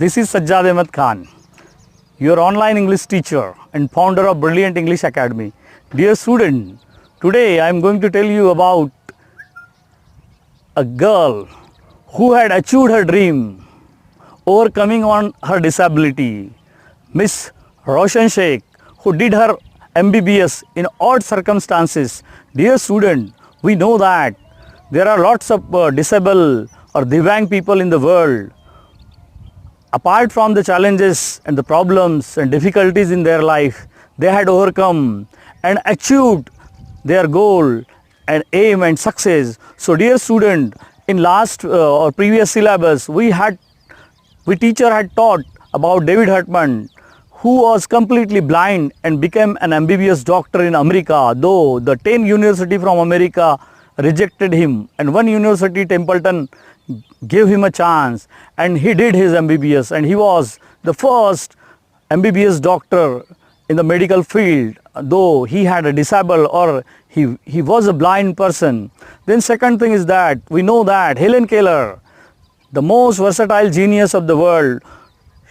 This is Sajjad Ahmed Khan, your online English teacher and founder of Brilliant English Academy. Dear student, today I am going to tell you about a girl who had achieved her dream, overcoming on her disability. Miss Roshan Sheikh, who did her MBBS in odd circumstances. Dear student, we know that there are lots of disabled or Divyang people in the world. Apart from the challenges and the problems and difficulties in their life, they had overcome and achieved their goal and aim and success. So dear student, in last or previous syllabus, we teacher had taught about David Hartman, who was completely blind and became an MBBS doctor in America, though the 10 university from America rejected him and one university, Templeton, gave him a chance and he did his MBBS and he was the first MBBS doctor in the medical field, though he had a disabled or he was a blind person. Then second thing is that we know that Helen Keller, the most versatile genius of the world,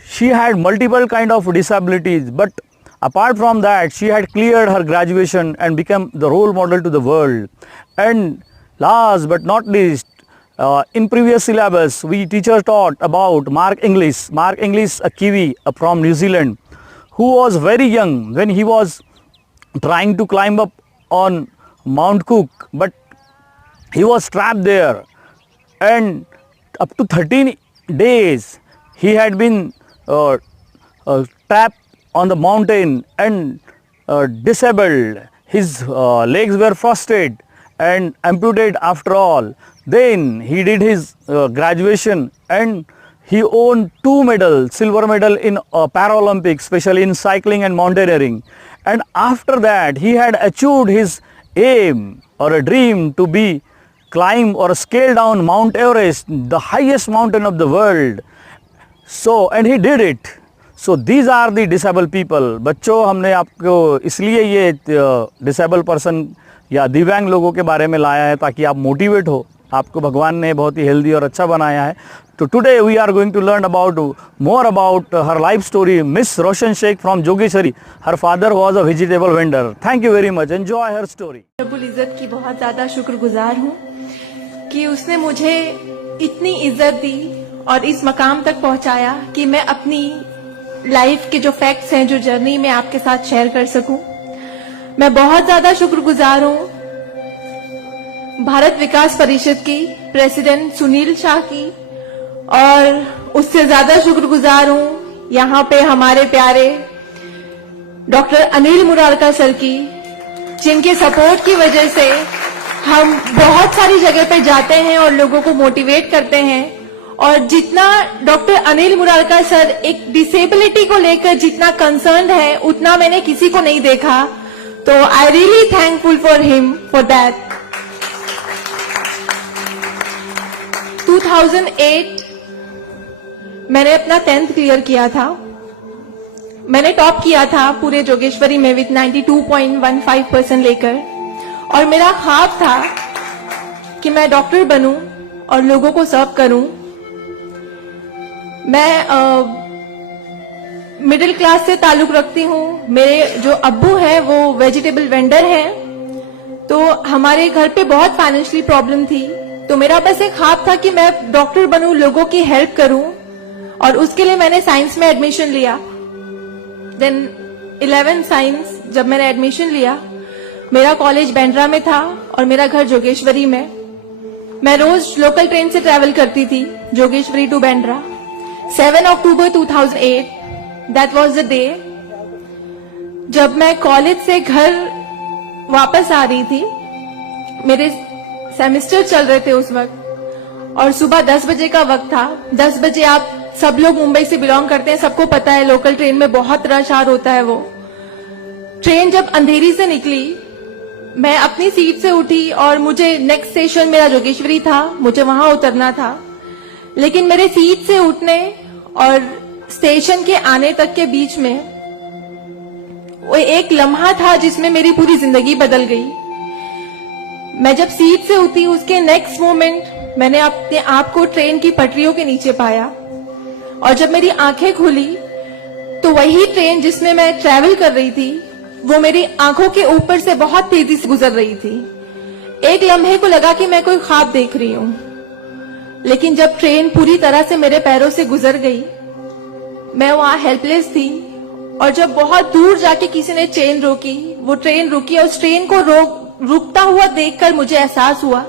she had multiple kind of disabilities, but apart from that she had cleared her graduation and become the role model to the world. And last but not least, in previous syllabus we teacher taught about Mark Inglis, a Kiwi from New Zealand, who was very young when he was trying to climb up on Mount Cook, but he was trapped there and up to 13 days he had been trapped on the mountain and disabled. His legs were frosted and amputated after all. Then he did his graduation and he won 2 medals, silver medal in Paralympics, especially in cycling and mountaineering. And after that he had achieved his aim or a dream to climb or scale down Mount Everest, the highest mountain of the world. So and he did it. So these are the disabled people. बच्चों, हमने आपको इसलिए ये disabled person या दिव्यांग लोगों के बारे में लाया है ताकि आप मोटिवेट हो. आपको भगवान ने बहुत ही हेल्दी और अच्छा बनाया है. तो today we are going to learn more about her life story. Miss Roshan Sheikh from Jogeshwari. Her father was a vegetable vendor. Thank you very much. Enjoy her story. रब्बुल इज़्ज़त की बहुत ज़्यादा शुक्रगुजार हूँ कि उसने मुझे इतनी इज्जत दी और इस मकाम तक पहुँचाया कि मैं अपनी लाइफ के जो फैक्ट्स हैं, जो जर्नी में आपके साथ शेयर कर सकूं. मैं बहुत ज्यादा शुक्रगुजार हूं भारत विकास परिषद की प्रेसिडेंट सुनील शाह की, और उससे ज्यादा शुक्रगुजार हूं यहाँ पे हमारे प्यारे डॉक्टर अनिल मुरारका सर की, जिनके सपोर्ट की वजह से हम बहुत सारी जगह पे जाते हैं और लोगों को मोटिवेट करते हैं. और जितना डॉक्टर अनिल मुरारका सर एक डिसेबिलिटी को लेकर जितना कंसर्न्ड है, उतना मैंने किसी को नहीं देखा. तो I really thankful for him for that. 2008 मैंने अपना 10th क्लियर किया था. मैंने टॉप किया था पूरे जोगेश्वरी में विद 92.15% लेकर, और मेरा ख्वाब था कि मैं डॉक्टर बनूं और लोगों को सर्व करूं. मैं मिडिल क्लास से ताल्लुक रखती हूँ. मेरे जो अब्बू हैं वो वेजिटेबल वेंडर हैं, तो हमारे घर पे बहुत फाइनेंशियली प्रॉब्लम थी. तो मेरा बस एक ख्वाब था कि मैं डॉक्टर बनूं, लोगों की हेल्प करूं, और उसके लिए मैंने साइंस में एडमिशन लिया. देन 11 साइंस जब मैंने एडमिशन लिया, मेरा कॉलेज बांद्रा में था और मेरा घर जोगेश्वरी में. मैं रोज लोकल ट्रेन से ट्रेवल करती थी Jogeshwari to Bandra. 7 October 2008 that was the day जब मैं कॉलेज से घर वापस आ रही थी. मेरे सेमेस्टर चल रहे थे उस वक्त, और सुबह 10 बजे का वक्त था. 10 बजे आप सब लोग मुंबई से बिलोंग करते हैं, सबको पता है लोकल ट्रेन में बहुत रश आर होता है. वो ट्रेन जब अंधेरी से निकली, मैं अपनी सीट से उठी और मुझे नेक्स्ट स्टेशन मेरा जोगेश्वरी था, मुझे वहां उतरना था. लेकिन मेरे सीट से उठने और स्टेशन के आने तक के बीच में वो एक लम्हा था जिसमें मेरी पूरी जिंदगी बदल गई. मैं जब सीट से उठी, उसके नेक्स्ट मोमेंट मैंने अपने आप को ट्रेन की पटरियों के नीचे पाया. और जब मेरी आंखें खुली तो वही ट्रेन जिसमें मैं ट्रैवल कर रही थी वो मेरी आंखों के ऊपर से बहुत तेजी से गुजर रही थी। एक लम्हे को लगा कि मैं कोई ख्वाब देख रही हूं, लेकिन जब ट्रेन पूरी तरह से मेरे पैरों से गुजर गई मैं वहां हेल्पलेस थी। और जब बहुत दूर जाके किसी ने ट्रेन रोकी, वो ट्रेन रुकी और उस ट्रेन को रुकता हुआ देखकर मुझे एहसास हुआ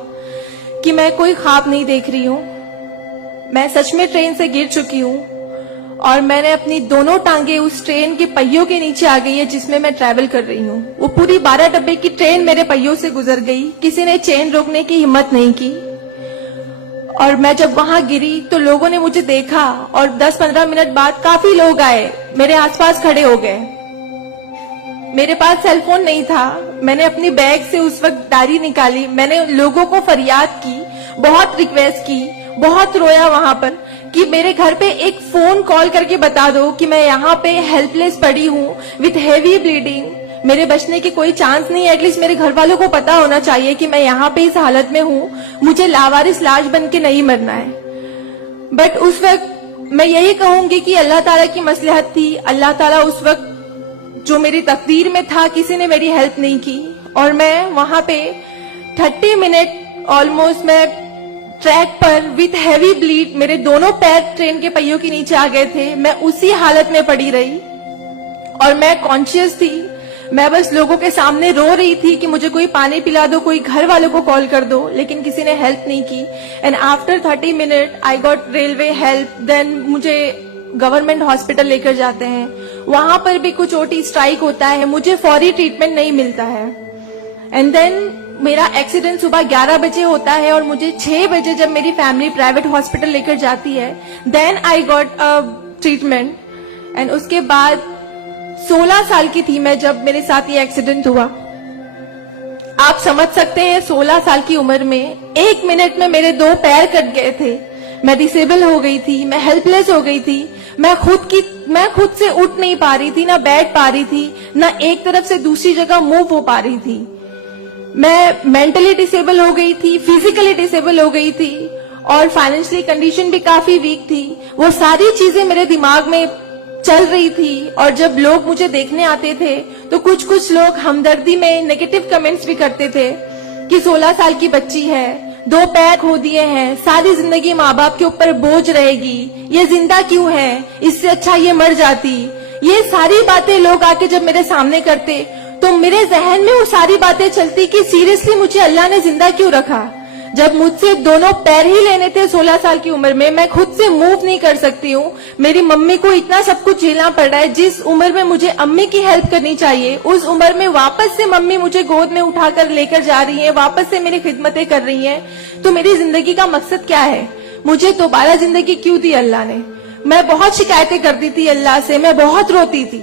कि मैं कोई ख्वाब नहीं देख रही हूं, मैं सच में ट्रेन से गिर चुकी हूं और मैंने अपनी दोनों टांगे उस ट्रेन के पहियों के नीचे आ गई है जिसमें मैं ट्रैवल कर रही हूँ। वो पूरी 12 डब्बे की ट्रेन मेरे पहियों से गुजर गई, किसी ने चेन रोकने की हिम्मत नहीं की। और मैं जब वहां गिरी तो लोगों ने मुझे देखा और 10-15 मिनट बाद काफी लोग आए, मेरे आसपास खड़े हो गए। मेरे पास सेल फोन नहीं था, मैंने अपनी बैग से उस वक्त डायरी निकाली, मैंने लोगों को फरियाद की, बहुत रिक्वेस्ट की, बहुत रोया वहां पर कि मेरे घर पे एक फोन कॉल करके बता दो कि मैं यहाँ पे हेल्पलेस पड़ी हूँ विथ हेवी ब्लीडिंग, मेरे बचने की कोई चांस नहीं है। एटलीस्ट मेरे घर वालों को पता होना चाहिए कि मैं यहाँ पे इस हालत में हूँ, मुझे लावारिस लाश बन के नहीं मरना है। बट उस वक्त मैं यही कहूंगी कि अल्लाह ताला की मसलहत थी। अल्लाह ताला उस वक्त जो मेरी तकदीर में था, किसी ने मेरी हेल्प नहीं की और मैं वहां पे 30 मिनट ऑलमोस्ट मैं ट्रैक पर विथ हैवी ब्लीड, मेरे दोनों पैर ट्रेन के पहियों के नीचे आ गए थे। मैं उसी हालत में पड़ी रही और मैं कॉन्शियस थी। मैं बस लोगों के सामने रो रही थी कि मुझे कोई पानी पिला दो, कोई घर वालों को कॉल कर दो, लेकिन किसी ने हेल्प नहीं की। And after 30 minute I got railway help. Then मुझे गवर्नमेंट हॉस्पिटल लेकर जाते हैं, वहां पर भी कुछ ओटी स्ट्राइक होता है, मुझे फौरी ट्रीटमेंट नहीं मिलता है। एंड देन मेरा एक्सीडेंट सुबह 11 बजे होता है और मुझे 6 बजे जब मेरी फैमिली प्राइवेट हॉस्पिटल लेकर जाती है, then I got a treatment. And उसके बाद 16 साल की थी मैं जब मेरे साथ ये एक्सीडेंट हुआ। आप समझ सकते हैं 16 साल की उम्र में 1 मिनट में मेरे 2 पैर कट गए थे, मैं डिसेबल हो गई थी, मैं हेल्पलेस हो गई थी, मैं खुद से उठ नहीं पा रही थी, ना बैठ पा रही थी, ना एक तरफ से दूसरी जगह मूव हो पा रही थी। मैं मेंटली डिसेबल हो गई थी, फिजिकली डिसेबल हो गई थी और फाइनेंशियली कंडीशन भी काफी वीक थी। वो सारी चीजें मेरे दिमाग में चल रही थी और जब लोग मुझे देखने आते थे तो कुछ लोग हमदर्दी में नेगेटिव कमेंट्स भी करते थे कि 16 साल की बच्ची है, 2 पैर खो दिए हैं, सारी जिंदगी माँ बाप के ऊपर बोझ रहेगी, ये जिंदा क्यों है, इससे अच्छा ये मर जाती। ये सारी बातें लोग आके जब मेरे सामने करते तो मेरे जहन में वो सारी बातें चलती कि सीरियसली मुझे अल्लाह ने जिंदा क्यों रखा, जब मुझसे दोनों पैर ही लेने थे 16 साल की उम्र में, मैं खुद से मूव नहीं कर सकती हूँ, मेरी मम्मी को इतना सब कुछ झेलना पड़ रहा है। जिस उम्र में मुझे अम्मी की हेल्प करनी चाहिए उस उम्र में वापस से मम्मी मुझे गोद में उठाकर लेकर जा रही है, वापस से मेरी खिदमतें कर रही है। तो मेरी जिंदगी का मकसद क्या है, मुझे दोबारा जिंदगी क्यों दी अल्लाह ने। मैं बहुत शिकायतें करती थी अल्लाह से, मैं बहुत रोती थी,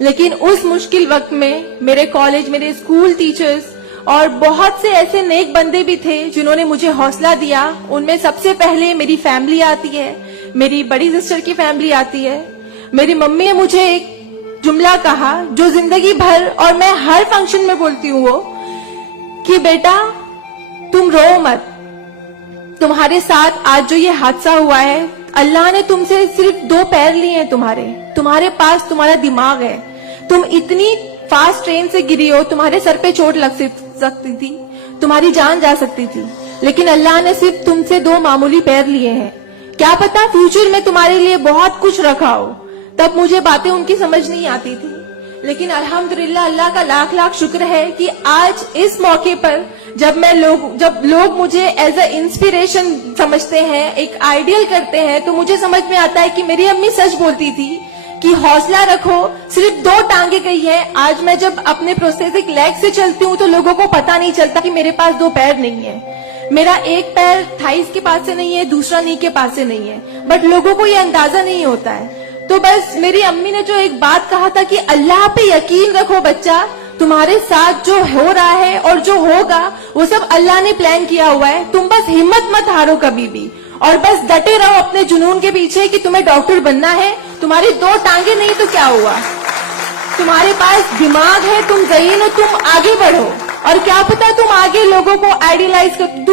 लेकिन उस मुश्किल वक्त में मेरे कॉलेज, मेरे स्कूल टीचर्स और बहुत से ऐसे नेक बंदे भी थे जिन्होंने मुझे हौसला दिया। उनमें सबसे पहले मेरी फैमिली आती है, मेरी बड़ी सिस्टर की फैमिली आती है। मेरी मम्मी ने मुझे एक जुमला कहा जो जिंदगी भर और मैं हर फंक्शन में बोलती हूँ, वो कि बेटा तुम रो मत, तुम्हारे साथ आज जो ये हादसा हुआ है, अल्लाह ने तुमसे सिर्फ 2 पैर लिए हैं, तुम्हारे पास तुम्हारा दिमाग है, तुम इतनी फास्ट ट्रेन से गिरी हो, तुम्हारे सर पे चोट लग सकती थी, तुम्हारी जान जा सकती थी, लेकिन अल्लाह ने सिर्फ तुमसे 2 मामूली पैर लिए हैं। क्या पता फ्यूचर में तुम्हारे लिए बहुत कुछ रखा हो। तब मुझे बातें उनकी समझ नहीं आती थी, लेकिन अल्हम्दुलिल्लाह अल्लाह का लाख लाख शुक्र है कि आज इस मौके पर जब लोग मुझे एज अ इंस्पिरेशन समझते हैं, एक आइडियल करते हैं, तो मुझे समझ में आता है कि मेरी अम्मी सच बोलती थी कि हौसला रखो, सिर्फ 2 टांगे गई है। आज मैं जब अपने प्रोस्थेटिक लेग से चलती हूँ तो लोगों को पता नहीं चलता कि मेरे पास 2 पैर नहीं है, मेरा एक पैर थाइस के पास से नहीं है, दूसरा नी के पास से नहीं है, बट लोगों को ये अंदाजा नहीं होता है। तो बस मेरी अम्मी ने जो एक बात कहा था कि अल्लाह पे यकीन रखो बच्चा, तुम्हारे साथ जो हो रहा है और जो होगा वो सब अल्लाह ने प्लान किया हुआ है, तुम बस हिम्मत मत हारो कभी भी और बस डटे रहो अपने जुनून के पीछे कि तुम्हें डॉक्टर बनना है। तुम्हारी 2 टांगे नहीं तो क्या हुआ, तुम्हारे पास दिमाग है, तुम ज़हीन हो, तुम आगे बढ़ो। और क्या पता तुम आगे लोगों को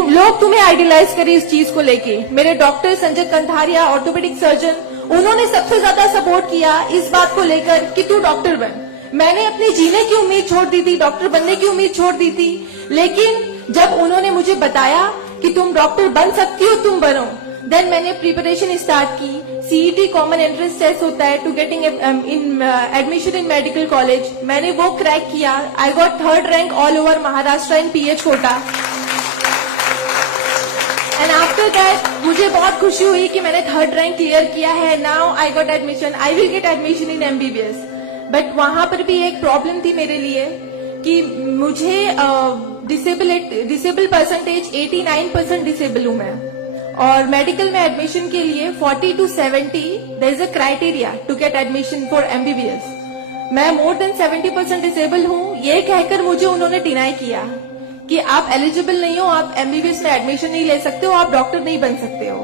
लोग तुम्हें आइडियलाइज करें इस चीज को लेके। मेरे डॉक्टर संजय कंधारिया ऑर्थोपेडिक सर्जन, उन्होंने सबसे ज्यादा सपोर्ट किया इस बात को लेकर कि तू डॉक्टर बन। मैंने अपने जीने की उम्मीद छोड़ दी थी, डॉक्टर बनने की उम्मीद छोड़ दी थी, लेकिन जब उन्होंने मुझे बताया कि तुम डॉक्टर बन सकती हो, तुम बनो, देन मैंने प्रिपरेशन स्टार्ट की। सीईटी कॉमन एंट्रेंस टेस्ट होता है to getting in admission in medical college, मैंने वो क्रैक किया। I got 3rd rank all over Maharashtra in PH quota. And after that मुझे बहुत खुशी हुई कि मैंने 3rd रैंक क्लियर किया है। Now I got admission, I will get admission in MBBS. But वहां पर भी एक प्रॉब्लम थी मेरे लिए कि मुझे डिसेबल परसेंटेज 89% डिसेबल हूं मैं, और मेडिकल में एडमिशन के लिए 40 to 70 there is a criteria to get admission for MBBS. मैं मोर देन 70% डिसेबल हूं, ये कहकर मुझे उन्होंने डिनाई किया कि आप एलिजिबल नहीं हो, आप एमबीबीएस में एडमिशन नहीं ले सकते हो, आप डॉक्टर नहीं बन सकते हो।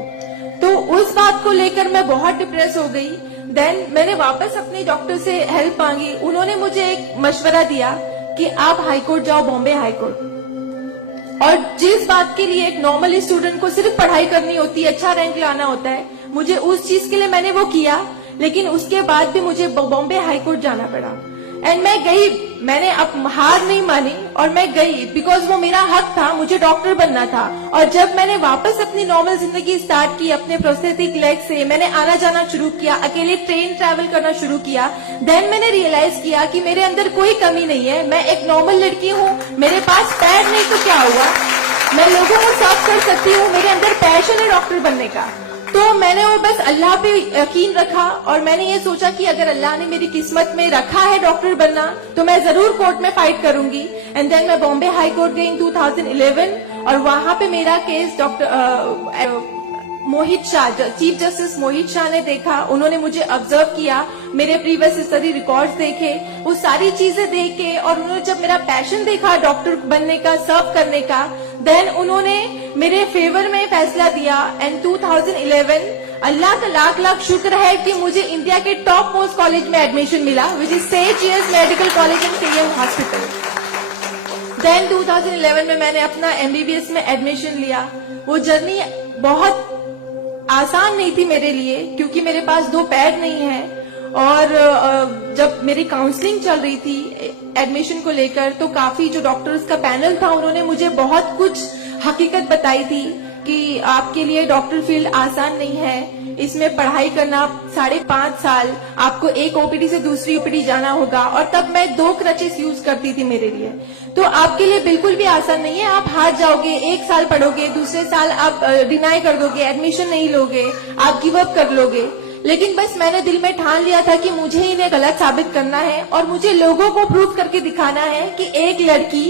तो उस बात को लेकर मैं बहुत डिप्रेस हो गई। देन मैंने वापस अपने डॉक्टर से हेल्प मांगी। उन्होंने मुझे एक मशवरा दिया कि आप हाईकोर्ट जाओ, बॉम्बे हाईकोर्ट, और जिस बात के लिए एक नॉर्मल स्टूडेंट को सिर्फ पढ़ाई करनी होती है, अच्छा रैंक लाना होता है, मुझे उस चीज के लिए मैंने वो किया, लेकिन उसके बाद भी मुझे बॉम्बे हाईकोर्ट जाना पड़ा। एंड मैं गई, मैंने अब हार नहीं मानी और मैं गई, बिकॉज वो मेरा हक था, मुझे डॉक्टर बनना था। और जब मैंने वापस अपनी नॉर्मल जिंदगी स्टार्ट की अपने प्रोस्थेटिक लेग से, मैंने आना जाना शुरू किया, अकेले ट्रेन ट्रैवल करना शुरू किया, देन मैंने रियलाइज किया कि मेरे अंदर कोई कमी नहीं है, मैं एक नॉर्मल लड़की हूँ, मेरे पास पैर नहीं तो क्या हुआ, मैं लोगों को सर्व कर सकती हूँ, मेरे अंदर पैशन है डॉक्टर बनने का। तो मैंने वो बस अल्लाह पे यकीन रखा और मैंने ये सोचा कि अगर अल्लाह ने मेरी किस्मत में रखा है डॉक्टर बनना तो मैं जरूर कोर्ट में फाइट करूंगी। एंड देन मैं बॉम्बे हाई कोर्ट गई इन 2011 और वहां पे मेरा केस डॉक्टर मोहित शाह, चीफ जस्टिस मोहित शाह ने देखा। उन्होंने मुझे ऑब्जर्व किया, मेरे प्रीवियस स्टडी रिकॉर्ड्स देखे, वो सारी चीजें देख के, और उन्होंने जब मेरा पैशन देखा डॉक्टर बनने का, सर्व करने का, देन उन्होंने मेरे फेवर में फैसला दिया। एंड 2011 अल्लाह का लाख लाख शुक्र है कि मुझे इंडिया के टॉप मोस्ट कॉलेज में एडमिशन मिला, विच इज सेज medical college and CM hospital. Then 2011 में मैंने अपना एमबीबीएस में एडमिशन लिया। वो जर्नी बहुत आसान नहीं थी मेरे लिए, क्योंकि मेरे पास 2 पैर नहीं है। और जब मेरी काउंसलिंग चल रही थी एडमिशन को लेकर, तो काफी जो डॉक्टर्स का पैनल था उन्होंने मुझे बहुत कुछ हकीकत बताई थी कि आपके लिए डॉक्टर फील्ड आसान नहीं है, इसमें पढ़ाई करना 5.5 साल, आपको एक ओपीडी से दूसरी ओपीडी जाना होगा। और तब मैं 2 क्रचेस यूज करती थी मेरे लिए, तो आपके लिए बिल्कुल भी आसान नहीं है, आप हार जाओगे, 1 साल पढ़ोगे, दूसरे साल आप डिनाई कर दोगे, एडमिशन नहीं लोगे, आप गिव अप कर लोगे। लेकिन बस मैंने दिल में ठान लिया था कि मुझे इन्हें गलत साबित करना है और मुझे लोगों को प्रूव करके दिखाना है कि एक लड़की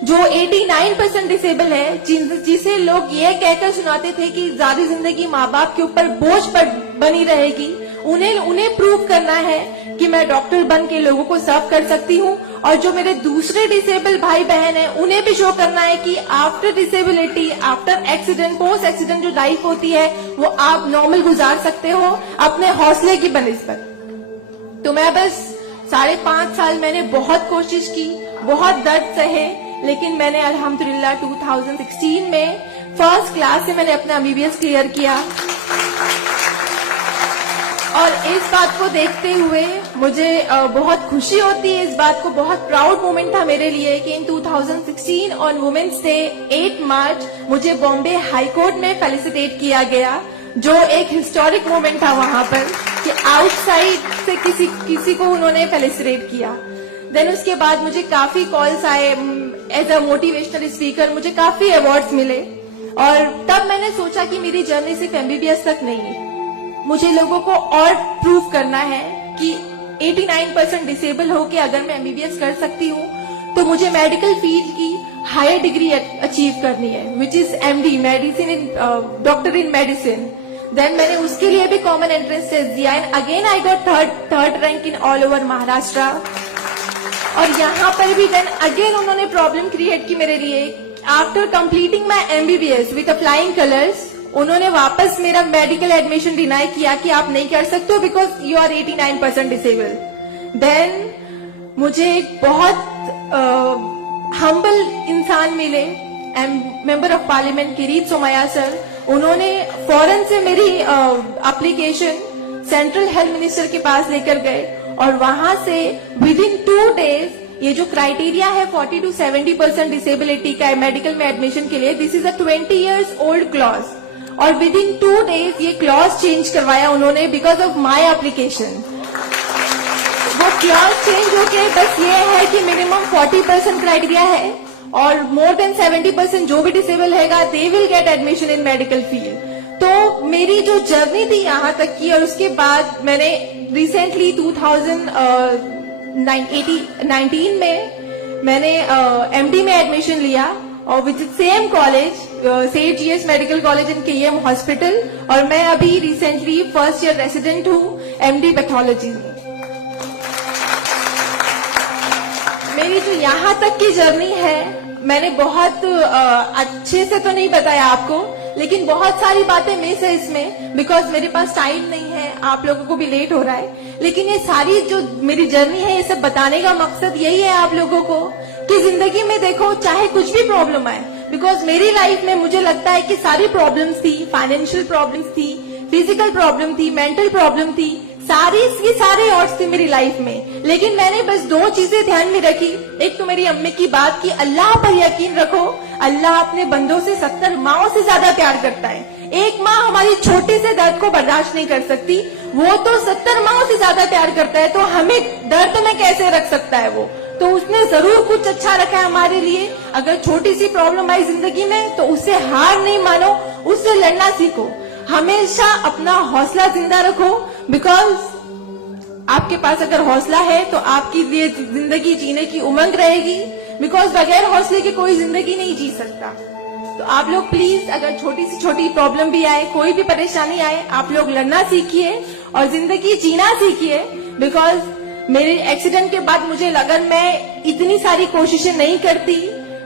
जो 89% डिसेबल है, जिसे लोग ये कहकर सुनाते थे कि सारी जिंदगी माँ बाप के ऊपर बोझ पर बनी रहेगी, उन्हें प्रूव करना है कि मैं डॉक्टर बन के लोगों को सर्व कर सकती हूँ। और जो मेरे दूसरे डिसेबल भाई बहन हैं, उन्हें भी शो करना है कि after disability, after accident, post accident जो लाइफ होती है वो आप नॉर्मल गुजार सकते हो अपने हौसले की बनिस्बत। तो मैं बस 5.5 साल मैंने बहुत कोशिश की, बहुत दर्द सहे, लेकिन मैंने अल्हम्दुलिल्लाह 2016 में फर्स्ट क्लास से मैंने अपना एमबीबीएस क्लियर किया। और इस बात को देखते हुए मुझे बहुत खुशी होती है, इस बात को बहुत प्राउड मोमेंट था मेरे लिए कि इन 2016 ऑन वुमेन्स डे 8 मार्च मुझे बॉम्बे हाई कोर्ट में फेलिसिटेट किया गया, जो एक हिस्टोरिक मोमेंट था वहां पर कि आउटसाइड से किसी को उन्होंने फेलिसिटेट किया। देन उसके बाद मुझे काफी कॉल्स आए एज अ मोटिवेशनल स्पीकर, मुझे काफी अवार्ड्स मिले। और तब मैंने सोचा कि मेरी जर्नी सिर्फ एमबीबीएस तक नहीं है, मुझे लोगों को और प्रूव करना है कि 89% डिसेबल हो के अगर मैं एमबीबीएस कर सकती हूँ तो मुझे मेडिकल फील्ड की हायर डिग्री अचीव करनी है, which is MD, medicine in doctor in medicine. Then मैंने उसके लिए भी कॉमन एंट्रेंस टेस्ट दिया and again I got third rank in all over Maharashtra. और यहाँ पर भी देन अगेन उन्होंने प्रॉब्लम क्रिएट की मेरे लिए। After completing my MBBS with flying colours, उन्होंने वापस मेरा मेडिकल एडमिशन डिनाई किया कि आप नहीं कर सकते हो because you are 89% disable. Then मुझे एक बहुत हम्बल इंसान मिले, member of parliament Kirit Somaiya sir. उन्होंने फौरन से मेरी एप्लीकेशन सेंट्रल हेल्थ मिनिस्टर के पास लेकर गए और वहां से विद इन 2 days ये जो क्राइटेरिया है 40 to 70% डिसेबिलिटी का मेडिकल में एडमिशन के लिए, this is a 20 years old clause और विद इन 2 days ये क्लॉज चेंज करवाया उन्होंने बिकॉज ऑफ माई एप्लीकेशन। वो क्लॉज चेंज होके बस ये है कि मिनिमम 40% क्राइटेरिया है और मोर देन 70% जो भी डिसेबल हैगा they will get admission in medical field. तो मेरी जो जर्नी थी यहाँ तक की और उसके बाद मैंने रिसेंटली 2019 में मैंने एमडी में एडमिशन लिया और with same college Seth GS medical college in KM hospital और मैं अभी रिसेंटली फर्स्ट ईयर रेसिडेंट हूँ एमडी पैथोलॉजी में। मेरी जो यहाँ तक की जर्नी है मैंने बहुत अच्छे से तो नहीं बताया आपको, लेकिन बहुत सारी बातें मिस है इसमें बिकॉज मेरे पास टाइम नहीं है, आप लोगों को भी लेट हो रहा है। लेकिन ये सारी जो मेरी जर्नी है ये सब बताने का मकसद यही है आप लोगों को कि जिंदगी में देखो चाहे कुछ भी प्रॉब्लम आए, बिकॉज मेरी लाइफ में मुझे लगता है कि सारी प्रॉब्लम्स थी, फाइनेंशियल प्रॉब्लम्स थी, फिजिकल प्रॉब्लम थी, मेंटल प्रॉब्लम थी, सारी ऑड्स थी मेरी लाइफ में, लेकिन मैंने बस 2 चीजें ध्यान में रखी। एक तो मेरी अम्मी की बात कि अल्लाह पर यकीन रखो, अल्लाह अपने बंदों से 70 माओं से ज्यादा प्यार करता है। एक माँ हमारी छोटे से दर्द को बर्दाश्त नहीं कर सकती, वो तो 70 माओं से ज्यादा प्यार करता है, तो हमें दर्द में कैसे रख सकता है वो, तो उसने जरूर कुछ अच्छा रखा है हमारे लिए। अगर छोटी सी प्रॉब्लम आई जिंदगी में तो उससे हार नहीं मानो, उससे लड़ना सीखो, हमेशा अपना हौसला जिंदा रखो बिकॉज आपके पास अगर हौसला है तो आपकी लिए जिंदगी जीने की उमंग रहेगी, बिकॉज बगैर हौसले के कोई जिंदगी नहीं जी सकता। तो आप लोग प्लीज अगर छोटी से छोटी प्रॉब्लम भी आए, कोई भी परेशानी आए, आप लोग लड़ना सीखिए और जिंदगी जीना सीखिए। बिकॉज मेरे एक्सीडेंट के बाद मुझे लगा मैं इतनी सारी कोशिशें नहीं करती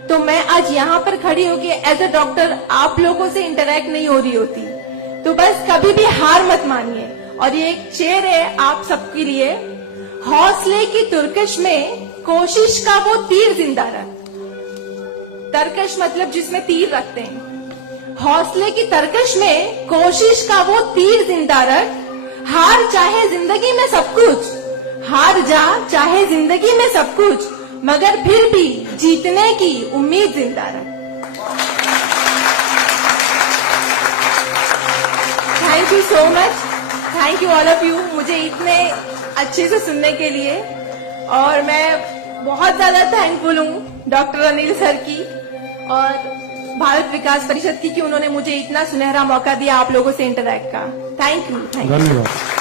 तो मैं आज यहाँ पर खड़ी होके एज अ डॉक्टर आप लोगों से इंटरेक्ट नहीं हो रही होती। तो बस कभी भी हार मत मानिए। और ये एक शेर है आप सबके लिए, हौसले की तुर्कश में कोशिश का वो तीर जिंदा रख। तरकश मतलब जिसमें तीर रखते हैं, हौसले की तरकश में कोशिश का वो तीर जिंदा रख। हार चाहे जिंदगी में सब कुछ, हार जा चाहे जिंदगी में सब कुछ, मगर फिर भी जीतने की उम्मीद जिंदा रख। Thank you so much, thank you all of you मुझे इतने अच्छे से सुनने के लिए। और मैं बहुत ज्यादा थैंकफुल हूँ डॉक्टर अनिल सर की और भारत विकास परिषद की कि उन्होंने मुझे इतना सुनहरा मौका दिया आप लोगों से इंटरैक्ट का। Thank you. धन्यवाद।